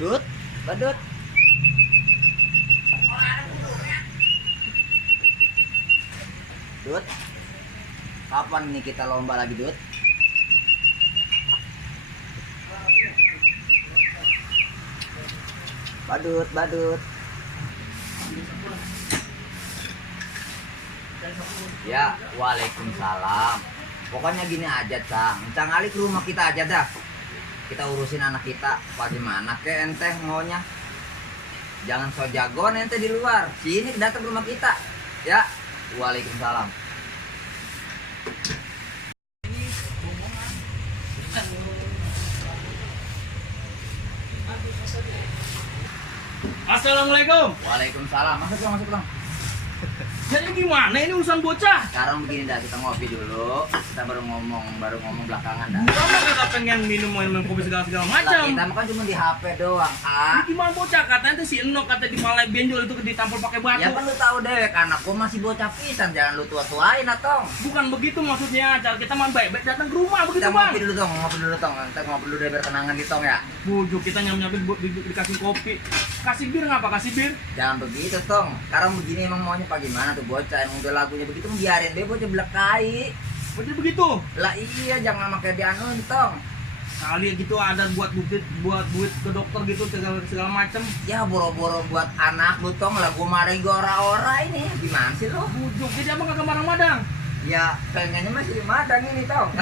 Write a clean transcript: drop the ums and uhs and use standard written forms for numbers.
Dut, badut. Dut, kapan nih kita lomba lagi, Dut? Badut, badut. Ya, waalaikumsalam. Pokoknya gini aja, Cang. Cang Ali ke rumah kita aja dah. Kita urusin anak kita. Bagaimana ke ente maunya? Jangan so jagoan ente di luar. Sini datang ke rumah kita. Ya, waalaikumsalam. Assalamualaikum. Waalaikumsalam. Masuk dong, masuk dong. Jadi gimana ini urusan bocah? Sekarang begini dah, kita ngopi dulu. Kita baru ngomong belakangan dah. Kamu kata pengen minum kopi segala Lah, macam. kita mah kan cuma di HP doang, ah. Ini gimana bocah? Katanya tuh si Eno kata di Malai benjol itu ditampol pakai batu. Ya kan lu tahu dewek, anakku masih bocah pisan, jangan lu tua-tuain atong. Bukan begitu maksudnya. Cara kita mah baik-baik datang ke rumah begitu Kita bang. ngopi dulu dong, ngopi dulu tong. Kita ngopi dulu deh biar kenangan di tong ya. Bujuk kita nyam-nyamin dikasih kopi. Kasih bir ngapa? Kasih bir? Jangan begitu tong. Sekarang begini emang maunya apa gimana tuh bocah, emang udah lagunya begitu biarin deh bocah belakai. Betul begitu. Lah iya, jangan pakai dianuin tong. Kali gitu ada buat duit ke dokter gitu segala macam. Ya boro-boro buat anak lu tong, lagu mari ora-ora ini. Gimana sih lu? Bujuk jadi abang kagak marang-madang. Ya pengennya masih di madang ini tong.